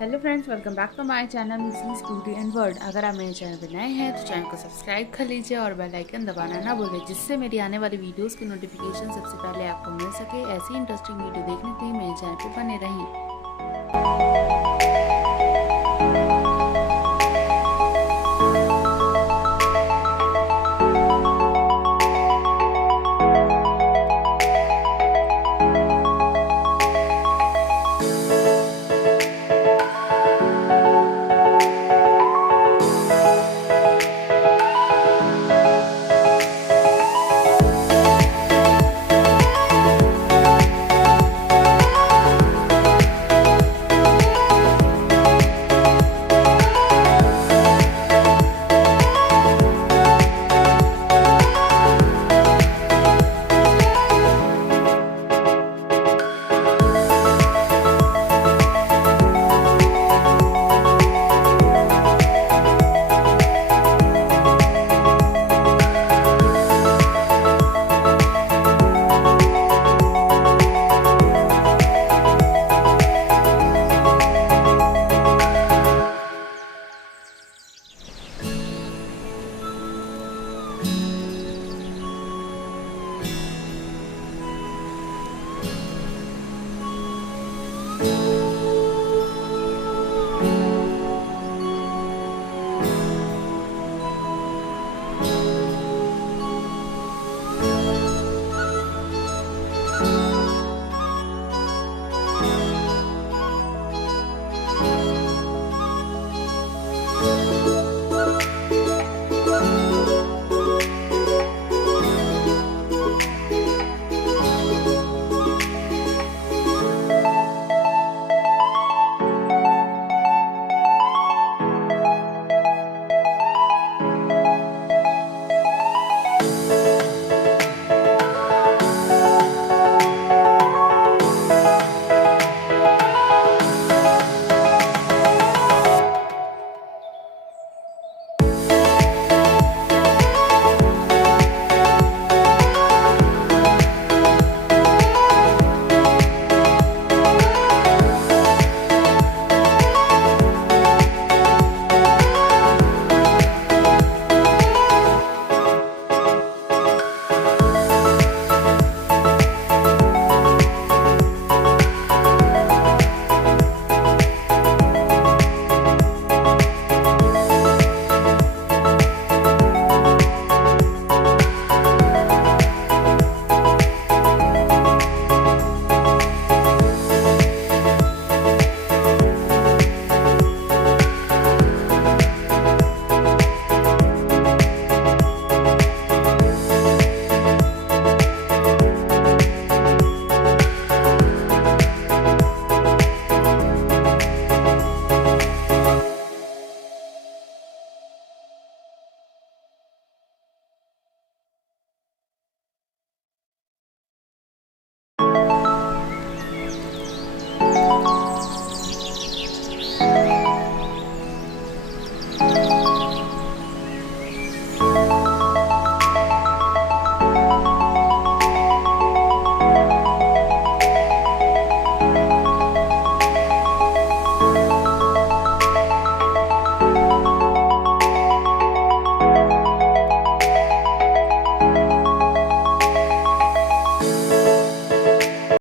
Hello friends, welcome back to my channel मिशीज beauty and world. अगर आप मेरे चैनल पर नए हैं तो चैनल को सब्सक्राइब कर लीजिए और बेल आइकन दबाना ना भूलें, जिससे मेरी आने वाली वीडियोस की नोटिफिकेशन सबसे पहले आपको मिल सके। ऐसी इंटरेस्टिंग वीडियो देखने के लिए मेरे चैनल पर बने रहें।